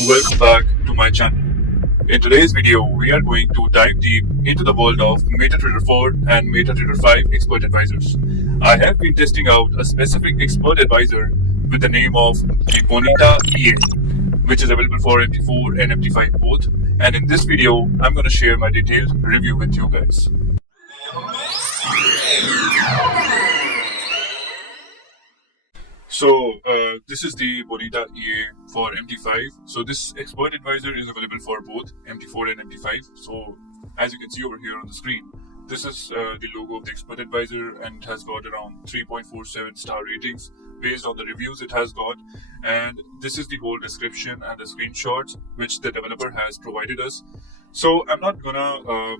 Welcome back to my channel. In today's video, we are going to dive deep into the world of MetaTrader 4 and MetaTrader 5 expert advisors. I have been testing out a specific expert advisor with the name of the Bonnitta EA, which is available for MT4 and MT5 both. And in this video, I'm going to share my detailed review with you guys. So this is the Borita EA for MT5. So this expert advisor is available for both MT4 and MT5. So as you can see over here on the screen, this is the logo of the expert advisor, and it has got around 3.47 star ratings based on the reviews it has got. And this is the whole description and the screenshots which the developer has provided us. So I'm not gonna,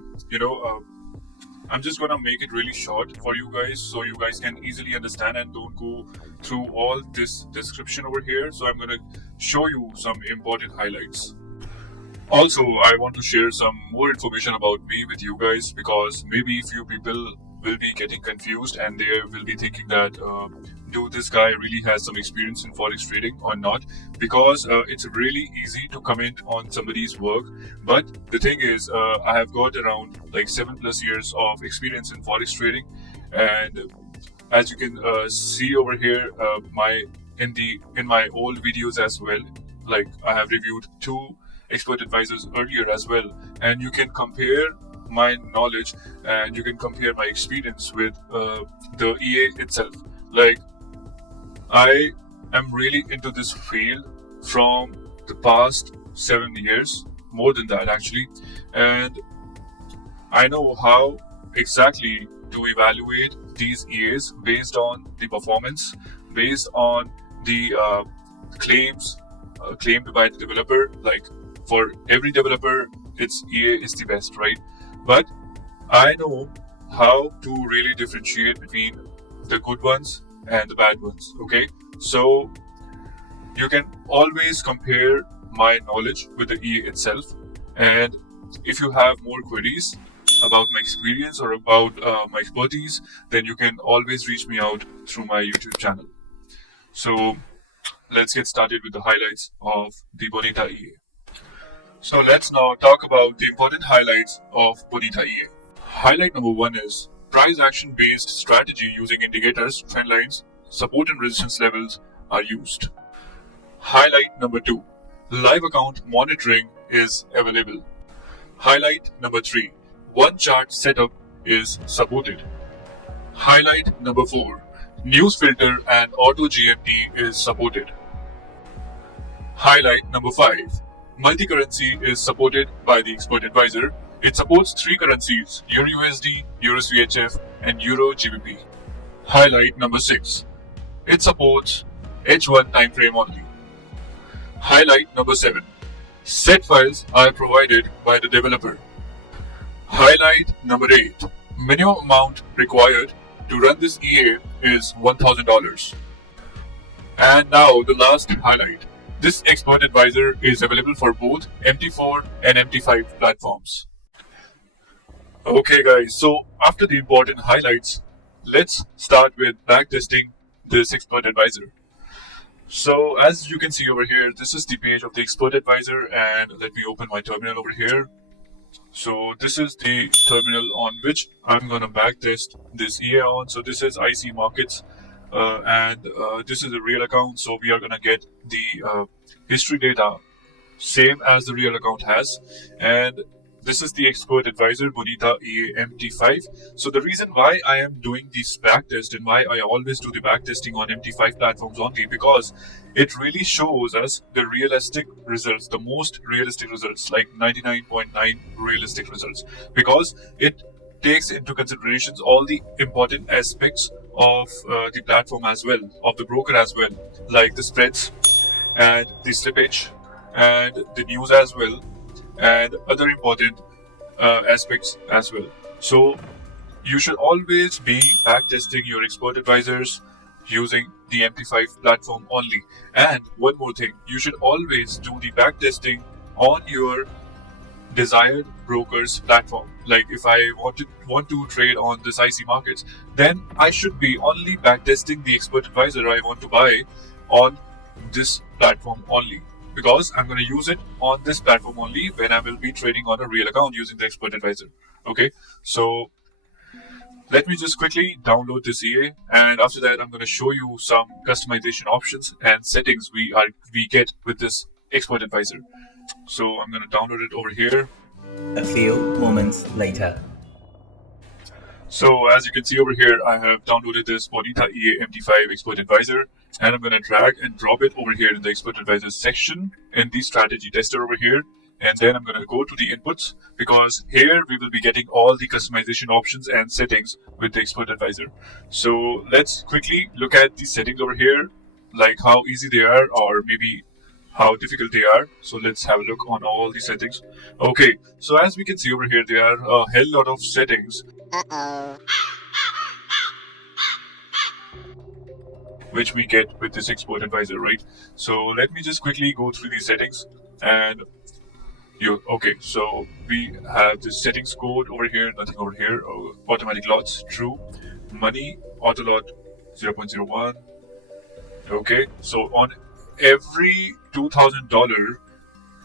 I'm just gonna make it really short for you guys so you guys can easily understand and don't go through all this description over here. So I'm gonna show you some important highlights. Also, I want to share some more information about me with you guys, because maybe few people will be getting confused and they will be thinking that do this guy really has some experience in forex trading or not, because it's really easy to comment on somebody's work. But the thing is, I have got around like 7+ years of experience in forex trading, and as you can see over here, in my old videos as well, like I have reviewed 2 expert advisors earlier as well, and you can compare my knowledge and you can compare my experience with the EA itself. Like, I am really into this field from the past 7 years, more than that actually, and I know how exactly to evaluate these EAs based on the performance, based on the claims claimed by the developer. Like, for every developer, its EA is the best, right? But I know how to really differentiate between the good ones and the bad ones, okay? So you can always compare my knowledge with the EA itself, and if you have more queries about my experience or about my expertise, then you can always reach me out through my YouTube channel. So let's get started with the highlights of the Bonnitta EA. So let's now talk about the important highlights of Borita EA. Highlight number 1 is price action based strategy using indicators, trend lines, support and resistance levels are used. Highlight number 2, live account monitoring is available. Highlight number 3, one chart setup is supported. Highlight number 4, news filter and auto GMT is supported. Highlight number 5, multi-currency is supported by the expert advisor. It supports 3 currencies: Euro USD, Euro CHF, and Euro GBP. Highlight number 6, it supports H1 time frame only. Highlight number 7, set files are provided by the developer. Highlight number 8, minimum amount required to run this EA is $1,000. And now the last highlight. This expert advisor is available for both MT4 and MT5 platforms. Okay guys, so after the important highlights, let's start with backtesting this expert advisor. So as you can see over here, this is the page of the expert advisor, and let me open my terminal over here. So this is the terminal on which I'm gonna backtest this EA on. So this is IC Markets. And this is a real account, so we are gonna get the history data same as the real account has. And this is the expert advisor Bonnitta EA MT5. So the reason why I am doing this backtest and why I always do the backtesting on MT5 platforms only, because it really shows us the realistic results, the most realistic results, like 99.9 realistic results, because it takes into considerations all the important aspects of the platform as well, of the broker as well, like the spreads and the slippage and the news as well, and other important aspects as well. So you should always be backtesting your expert advisors using the MT5 platform only. And one more thing, you should always do the backtesting on your desired broker's platform. Like, if I want to trade on this IC Markets, then I should be only backtesting the expert advisor I want to buy on this platform only. because I'm going to use it on this platform only when I will be trading on a real account using the expert advisor. Okay, so let me just quickly download this EA, and after that I'm going to show you some customization options and settings we get with this expert advisor. So I'm going to download it over here. A few moments later. So as you can see over here, I have downloaded this Bonnitta EA MT5 Expert Advisor, and I'm going to drag and drop it over here in the Expert Advisor section in the strategy tester over here. And then I'm going to go to the inputs, because here we will be getting all the customization options and settings with the Expert Advisor. So let's quickly look at the settings over here, like how easy they are or maybe how difficult they are. So let's have a look on all the settings. Okay, so as we can see over here, there are a hell lot of settings. Which we get with this expert advisor, right? So let me just quickly go through these settings. And okay, so we have the settings code over here, nothing over here. Automatic lots, true. Money, auto lot 0.01. Okay, so on every $2,000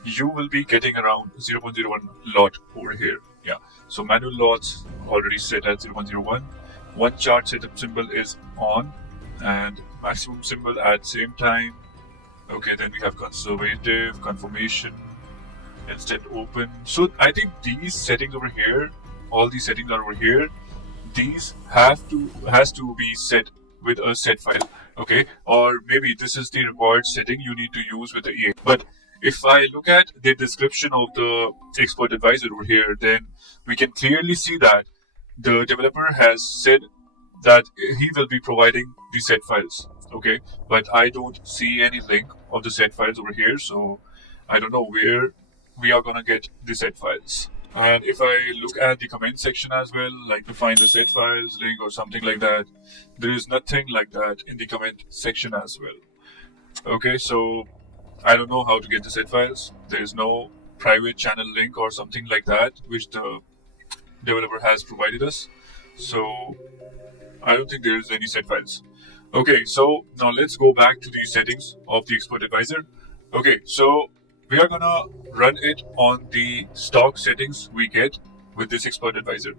you will be getting around 0.01 lot over here. Yeah, so manual lots already set at 0.01. One chart setup symbol is on, and maximum symbol at same time. Okay, then we have conservative, confirmation, instant open. So I think these settings over here, all these settings are over here. These has to be set with a set file. Okay, or maybe this is the required setting you need to use with the EA. But if I look at the description of the expert advisor over here, then we can clearly see that the developer has said that he will be providing the set files. Okay, but I don't see any link of the set files over here, so I don't know where we are gonna get the set files. And if I look at the comment section as well, like to find the set files link or something like that, there is nothing like that in the comment section as well. Okay, so I don't know how to get the set files. There is no private channel link or something like that which the developer has provided us. So I don't think there is any set files. Okay, so now let's go back to the settings of the expert advisor. Okay, so we are gonna run it on the stock settings we get with this expert advisor.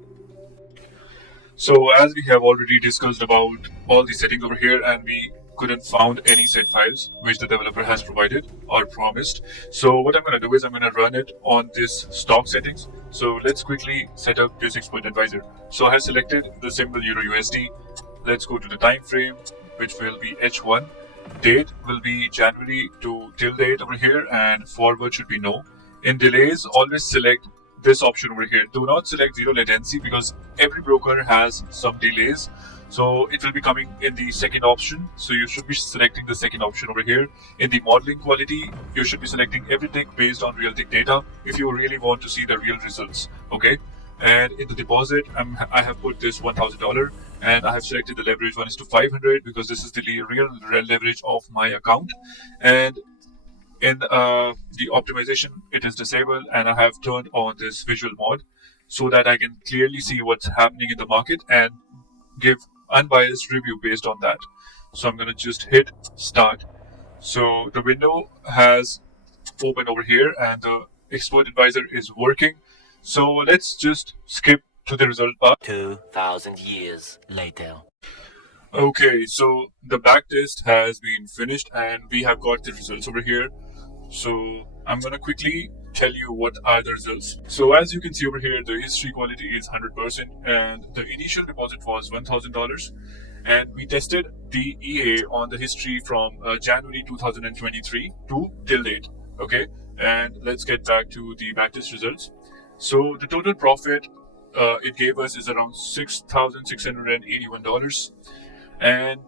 So as we have already discussed about all the settings over here, and we couldn't found any set files which the developer has provided or promised. So what I'm gonna do is I'm gonna run it on this stock settings. So let's quickly set up this expert advisor. So I have selected the symbol Euro USD. Let's go to the time frame, which will be H1. Date will be January to till date over here, and forward should be no. In delays, always select this option over here. Do not select zero latency, because every broker has some delays. So it will be coming in the second option. So you should be selecting the second option over here. In the modeling quality, you should be selecting everything based on real tick data if you really want to see the real results. Okay. And in the deposit, I have put this $1,000, and I have selected the leverage 1:500 because this is the real leverage of my account. And in the optimization, it is disabled, and I have turned on this visual mode so that I can clearly see what's happening in the market and give unbiased review based on that. So I'm going to just hit start. So the window has opened over here, and the expert advisor is working. So let's just skip to the result part. 2,000 years later. Okay, so the backtest has been finished, and we have got the results over here. So I'm gonna quickly tell you what are the results. So as you can see over here, the history quality is 100%, and the initial deposit was $1,000. And we tested the EA on the history from January 2023 to till date. Okay, and let's get back to the backtest results. So the total profit it gave us is around $6,681. And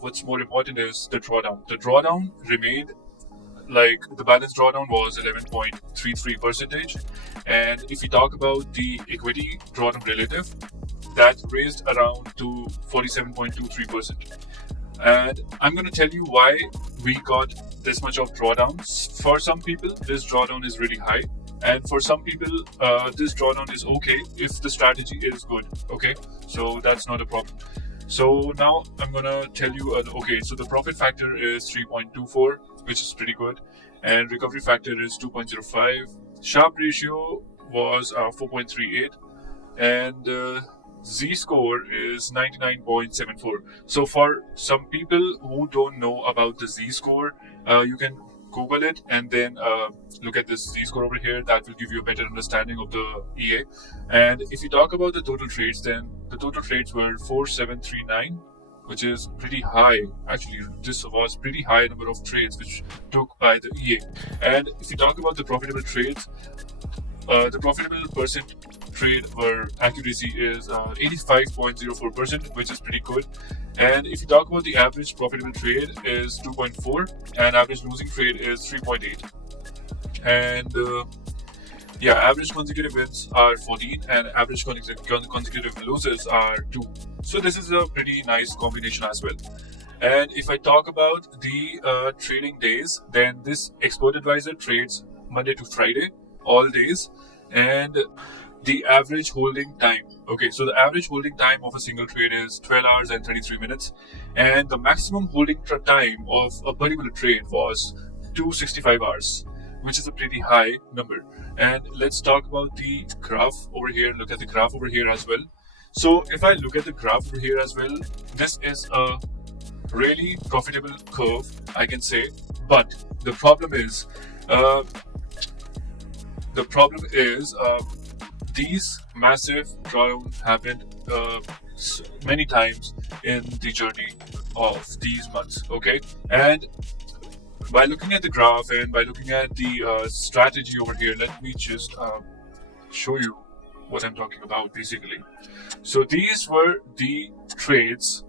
what's more important is the drawdown. The drawdown remained, like the balance drawdown was 11.33%. And if we talk about the equity drawdown relative, that raised around to 47.23%. And I'm going to tell you why we got this much of drawdowns. For some people, this drawdown is really high. And for some people, this drawdown is okay if the strategy is good. Okay, so that's not a problem. So now I'm gonna tell you, okay, so the profit factor is 3.24, which is pretty good. and recovery factor is 2.05. Sharp ratio was 4.38, and z-score is 99.74. So for some people who don't know about the z-score, you can Google it and then look at this z-score over here. That will give you a better understanding of the EA. And if you talk about the total trades, then the total trades were 4739, which is pretty high. Actually, this was pretty high number of trades which took by the EA. And if you talk about the profitable trades, the profitable percent trade or accuracy is 85.04%, which is pretty good. And if you talk about the average profitable trade is 2.4, and average losing trade is 3.8. And average consecutive wins are 14, and average consecutive losses are 2. So this is a pretty nice combination as well. And if I talk about the trading days, then this expert advisor trades Monday to Friday, all days, and the average holding time. Okay, so the average holding time of a single trade is 12 hours and 33 minutes, and the maximum holding time of a particular trade was 265 hours, which is a pretty high number. And let's talk about the graph over here. Look at the graph over here as well. So if I look at the graph over here as well, this is a really profitable curve, I can say. But the problem is these massive drawdowns happened many times in the journey of these months. Okay, and by looking at the graph and by looking at the strategy over here, let me just show you what I'm talking about basically. So these were the trades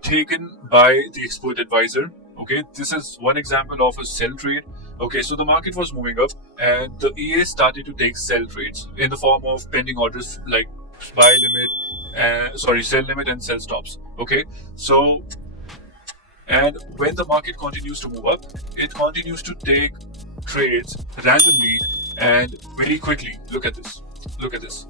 taken by the expert advisor. Okay, this is one example of a sell trade. Okay, so the market was moving up and the EA started to take sell trades in the form of pending orders like buy limit, sell limit and sell stops. Okay, so and when the market continues to move up, it continues to take trades randomly and very quickly. Look at this. Look at this.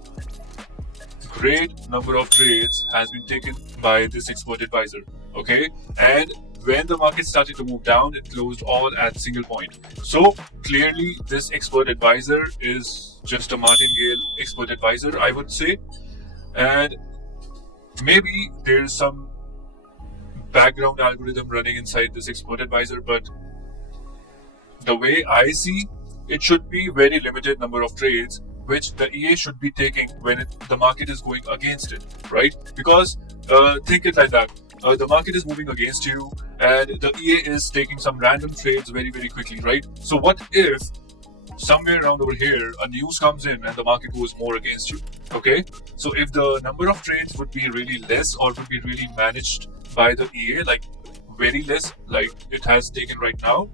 Great number of trades has been taken by this expert advisor. Okay, and when the market started to move down, it closed all at single point. So clearly, this expert advisor is just a martingale expert advisor, I would say. And maybe there's some background algorithm running inside this expert advisor, but the way I see, it should be very limited number of trades which the EA should be taking when the market is going against it, right? Because think it like that. The market is moving against you and the EA is taking some random trades very, very quickly, right? So what if somewhere around over here, a news comes in and the market goes more against you, okay? So if the number of trades would be really less or would be really managed by the EA, like very less, like it has taken right now,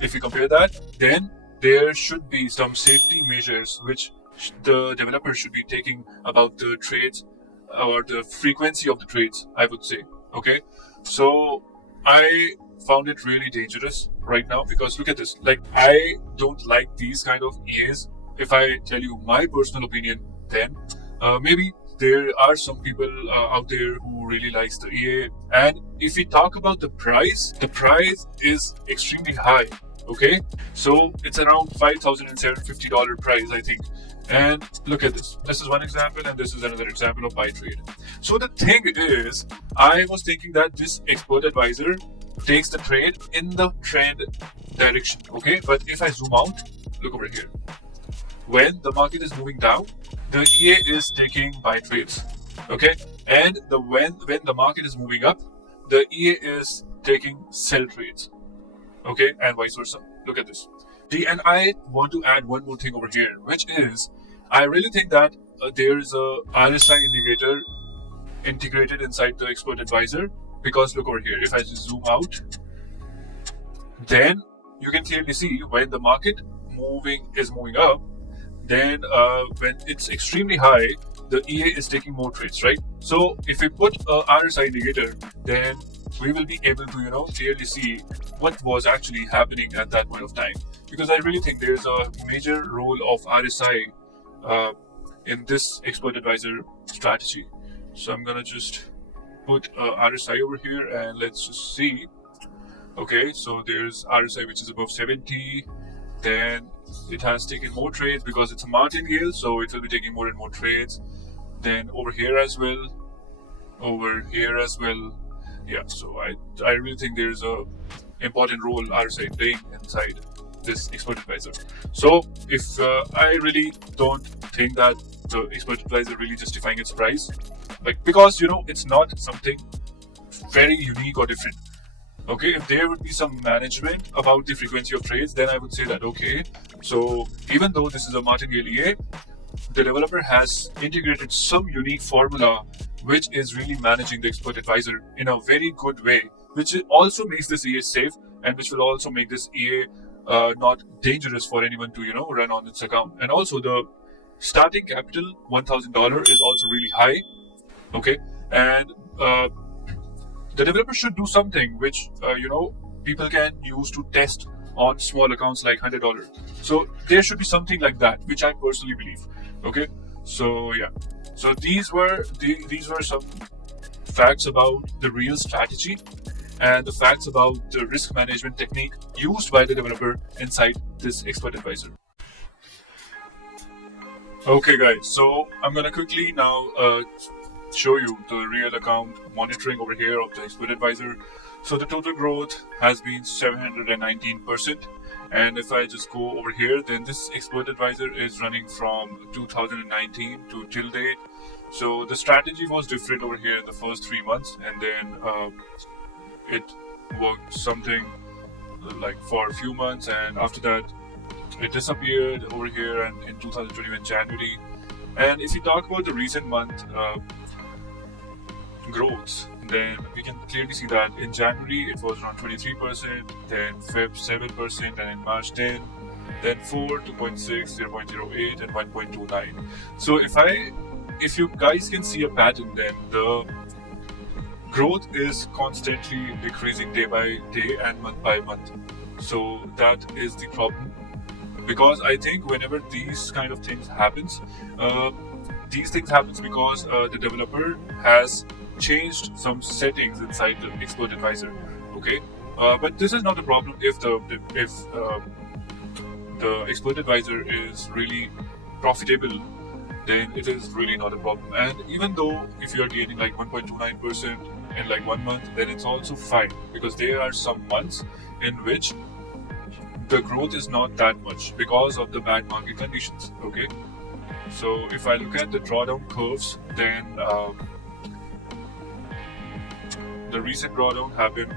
if you compare that, then there should be some safety measures which the developer should be taking about the trades or the frequency of the trades, I would say. Okay, so I found it really dangerous right now because look at this. Like, I don't like these kind of EAs. If I tell you my personal opinion, then maybe there are some people out there who really likes the EA. And if we talk about the price is extremely high. Okay, so it's around $5,750 price, I think. And look at this. This is one example, and this is another example of buy trade. So the thing is, I was thinking that this expert advisor takes the trade in the trend direction. Okay, but if I zoom out, look over here. When the market is moving down, the EA is taking buy trades. Okay, and when the market is moving up, the EA is taking sell trades. Okay, and vice versa. Look at this. And I want to add one more thing over here, which is I really think that there is a RSI indicator integrated inside the expert advisor, because look over here. If I zoom out, then you can clearly see when the market is moving up, then when it's extremely high, the EA is taking more trades, right? So if we put a RSI indicator, then we will be able to, clearly see what was actually happening at that point of time. Because I really think there's a major role of RSI in this expert advisor strategy. So I'm gonna just put RSI over here and let's just see Okay, so there's RSI which is above 70. Then it has taken more trades because it's a martingale, so it will be taking more and more trades. Then over here as well, over here as well. Yeah, so I really think there's a important role RSI playing inside this expert advisor. So if I really don't think that the expert advisor really justifying its price, like, because it's not something very unique or different. Okay, if there would be some management about the frequency of trades, then I would say that okay. So even though this is a martingale EA, the developer has integrated some unique formula which is really managing the expert advisor in a very good way, which also makes this EA safe, and which will also make this EA not dangerous for anyone to run on its account. And also the starting capital $1,000 is also really high. Okay, and the developer should do something which people can use to test on small accounts like $100. So there should be something like that, which I personally believe. Okay, so yeah, so these were some facts about the real strategy and the facts about the risk management technique used by the developer inside this expert advisor. Okay guys, so I'm gonna quickly now show you the real account monitoring over here of the expert advisor. So the total growth has been 719%, and if I just go over here, then this expert advisor is running from 2019 to till date. So the strategy was different over here in the first 3 months, and then it worked something like for a few months, and after that it disappeared over here and in 2021 January. And if you talk about the recent month growths, then we can clearly see that in January it was around 23%, then Feb 7%, and in March 10, then 4, 2.6, 0.08, and 1.29. So if you guys can see a pattern, then the growth is constantly decreasing day by day and month by month. So that is the problem, because I think whenever these kind of things happens, these things happens because the developer has changed some settings inside the expert advisor. Okay, but this is not a problem if the expert advisor is really profitable, then it is really not a problem. And even though if you are gaining like 1.29% in like 1 month, then it's also fine, because there are some months in which the growth is not that much because of the bad market conditions. Okay, so if I look at the drawdown curves, then the recent drawdown happened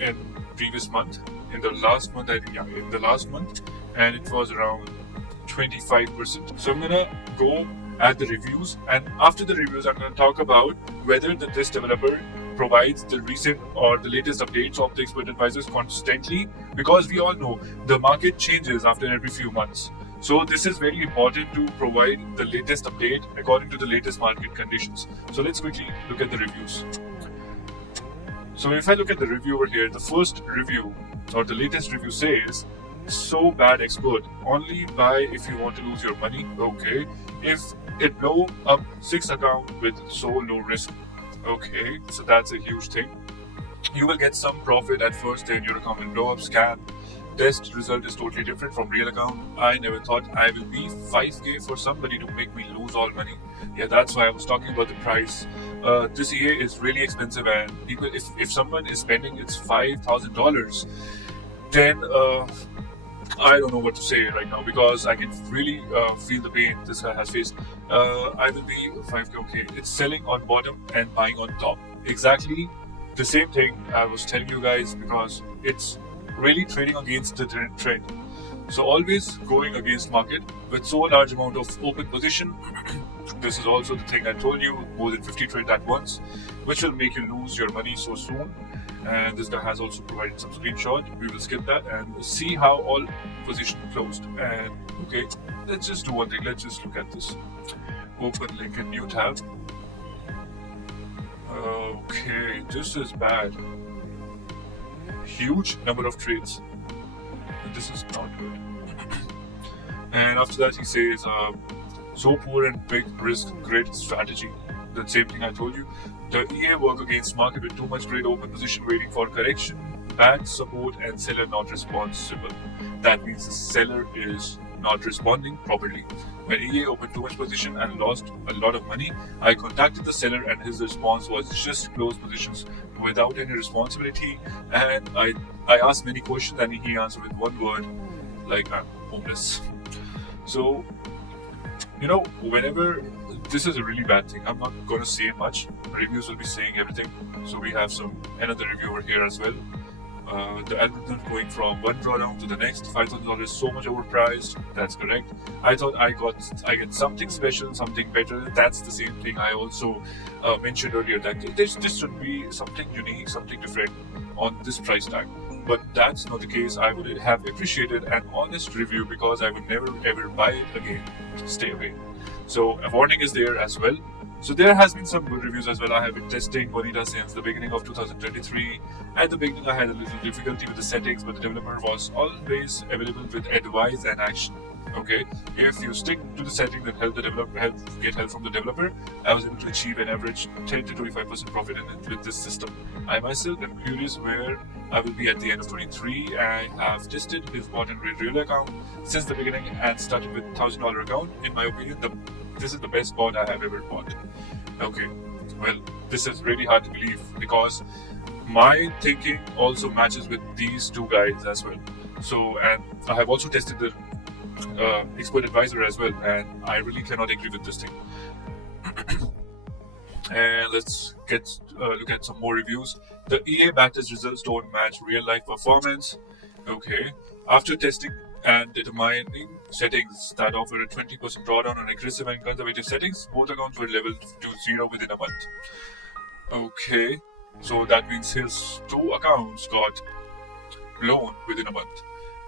in previous month, in the last month, I think, yeah, in the last month, and it was around 25%. So I'm gonna go at the reviews, and after the reviews I'm gonna talk about whether this developer provides the recent or the latest updates of the expert advisors constantly, because we all know the market changes after every few months. So this is very important to provide the latest update according to the latest market conditions. So let's quickly look at the reviews. So if I look at the review over here, the first review or the latest review says, "So bad expert, only buy if you want to lose your money." Okay, if it blow up 6 account with so low risk. Okay, so that's a huge thing. You will get some profit at first, then your account will blow up. Scam. Test result is totally different from real account. I never thought I will be 5k for somebody to make me lose all money. Yeah, that's why I was talking about the price. This EA is really expensive, and people, if someone is spending its $5,000, then I don't know what to say right now, because I can really feel the pain this guy has faced. I will be 5k. Okay, it's selling on bottom and buying on top. Exactly the same thing I was telling you guys, because it's really trading against the trend. So always going against market with so large amount of open position. This is also the thing I told you, more than 50 trades at once, which will make you lose your money so soon. And this guy has also provided some screenshot. We will skip that and see how all position closed. And okay, let's just do one thing. Let's just look at this. Open link in new tab. Okay, this is bad. Huge number of trades. This is not good. And after that he says, "So poor and big risk, great strategy." The same thing I told you. The EA work against market with too much great open position waiting for correction. bad support and seller not responsible. That means the seller is not responding properly. When EA opened too much position and lost a lot of money, I contacted the seller and his response was just close positions without any responsibility. And I asked many questions and he answered with one word, like, I'm homeless. So, whenever this is a really bad thing, I'm not going to say much. Reviews will be saying everything. So we have another review over here as well. The algorithm going from one drawdown to the next, $5,000 is so much overpriced. That's correct. I thought I get something special, something better. That's the same thing I also mentioned earlier, that this should be something unique, something different on this price tag. But that's not the case. I would have appreciated an honest review because I would never ever buy it again. Stay away. So a warning is there as well. So there has been some good reviews as well. I have been testing Bonnitta since the beginning of 2023. At the beginning I had a little difficulty with the settings, but the developer was always available with advice and action. Okay, if you stick to the settings and get help from the developer, I was able to achieve an average 10 to 25% profit in it with this system. I myself am curious where I will be at the end of 23. I have tested his bought and real account since the beginning and started with $1,000 account. In my opinion, this is the best bot I have ever bought. Okay, well, this is really hard to believe because my thinking also matches with these two guys as well. So, and I have also tested the expert advisor as well, and I really cannot agree with this thing. And let's look at some more reviews. The EA backtest results don't match real life performance. Okay, after testing and determining settings that offer a 20% drawdown on aggressive and conservative settings, both accounts were leveled to 0 within a month. Okay, so that means his two accounts got blown within a month.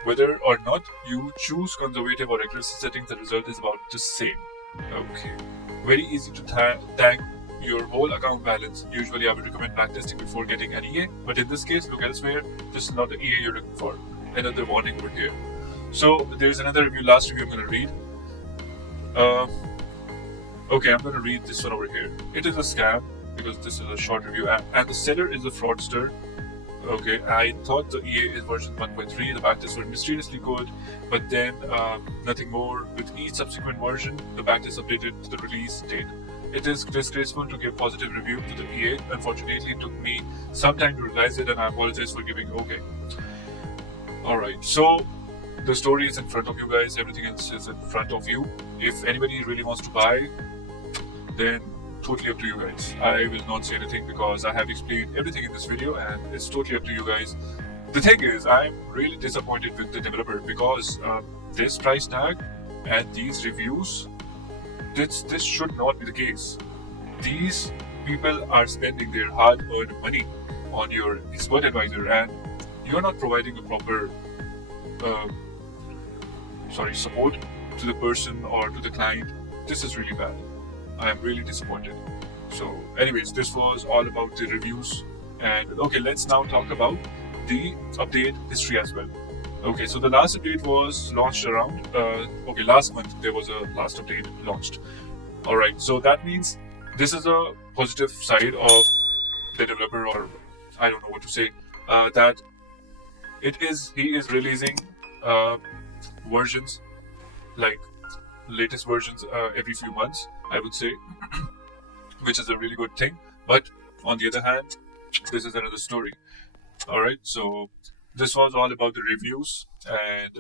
Whether or not you choose conservative or aggressive settings, the result is about the same. Okay, very easy to tag your whole account balance. Usually I would recommend backtesting before getting an EA, but in this case, look elsewhere. This is not the EA you're looking for. Another warning over here. So there's another review, last review I'm going to read. Okay, I'm going to read this one over here. It is a scam because this is a short review and the seller is a fraudster. Okay, I thought the EA is version 1.3, the backtests were mysteriously good, but then nothing more. With each subsequent version, the backtest updated to the release date. It is disgraceful to give positive review to the EA. Unfortunately, it took me some time to realize it, and I apologize for giving okay. Alright, so the story is in front of you guys, everything else is in front of you. If anybody really wants to buy, then totally up to you guys. I will not say anything because I have explained everything in this video and it's totally up to you guys. The thing is, I'm really disappointed with the developer because this price tag and these reviews, this should not be the case. These people are spending their hard-earned money on your expert advisor and you're not providing a proper support to the person or to the client. This is really bad. I am really disappointed. So anyways, this was all about the reviews, and okay, let's now talk about the update history as well. Okay, so the last update was launched around last month there was a last update launched. Alright, so that means this is a positive side of the developer, or I don't know what to say, that he is releasing versions, like latest versions every few months, I would say, which is a really good thing. But on the other hand, this is another story. Alright, so this was all about the reviews and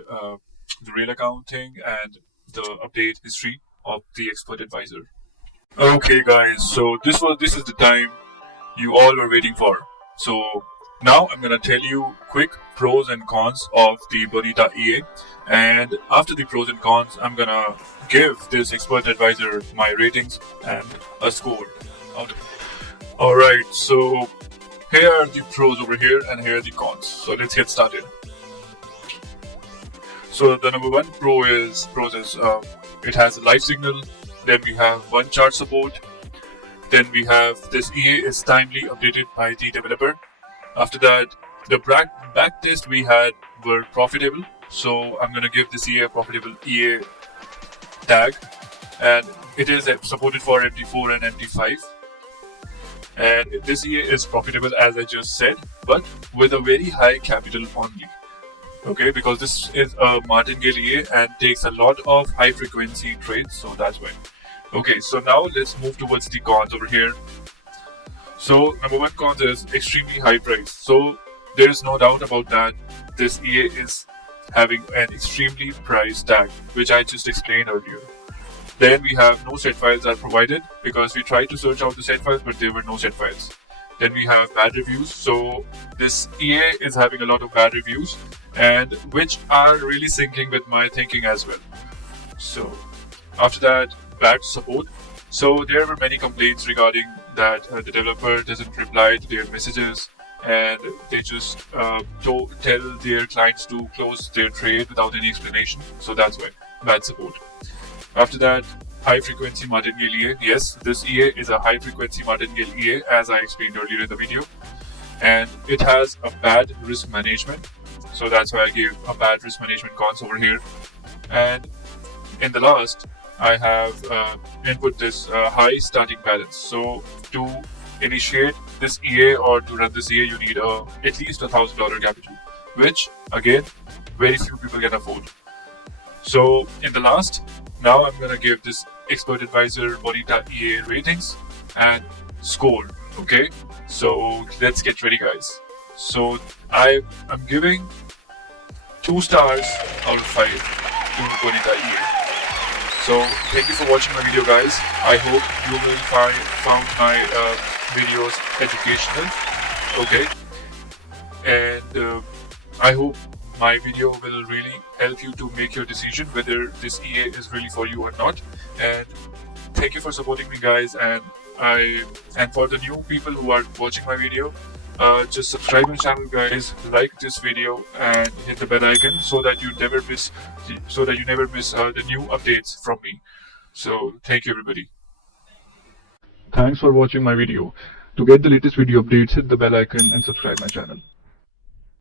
the real account thing and the update history of the expert advisor. Okay guys, so this is the time you all were waiting for. So now I'm gonna tell you quick pros and cons of the Borita EA, and after the pros and cons, I'm gonna give this expert advisor my ratings and a score out of it. Alright, so here are the pros over here and here are the cons. So let's get started. So the number one pros is it has a live signal. Then we have one chart support. Then we have this EA is timely updated by the developer. After that, the backtest we had were profitable, so I'm gonna give this EA a profitable EA tag, and it is supported for MT4 and MT5. And this EA is profitable, as I just said, but with a very high capital only. Okay, because this is a martingale EA and takes a lot of high frequency trades, so that's why. Okay, so now let's move towards the cons over here. So number one con is extremely high price. So there is no doubt about that. This EA is having an extremely price tag, which I just explained earlier. Then we have no set files are provided, because we tried to search out the set files, but there were no set files. Then we have bad reviews. So this EA is having a lot of bad reviews, and which are really syncing with my thinking as well. So after that, bad support. So there were many complaints regarding that the developer doesn't reply to their messages, and they just tell their clients to close their trade without any explanation. So that's why bad support. After that, high frequency martingale EA. Yes, this EA is a high frequency martingale EA, as I explained earlier in the video, and it has a bad risk management. So that's why I gave a bad risk management cons over here. And in the last, I have input this high starting balance. So to initiate this EA or to run this EA, you need at least $1,000 capital, which again, very few people can afford. So in the last, now I'm gonna give this expert advisor Bonnitta EA ratings and score. Okay, so let's get ready, guys. So I'm giving 2 stars out of 5 to Borita EA. So thank you for watching my video, guys. I hope you will found my videos educational. Okay, and I hope my video will really help you to make your decision whether this EA is really for you or not. And thank you for supporting me, guys. And for the new people who are watching my video, just subscribe my channel, guys, like this video and hit the bell icon so that you never miss the new updates from me. So thank you, everybody. Thanks for watching my video. To get the latest video updates, hit the bell icon and subscribe my channel.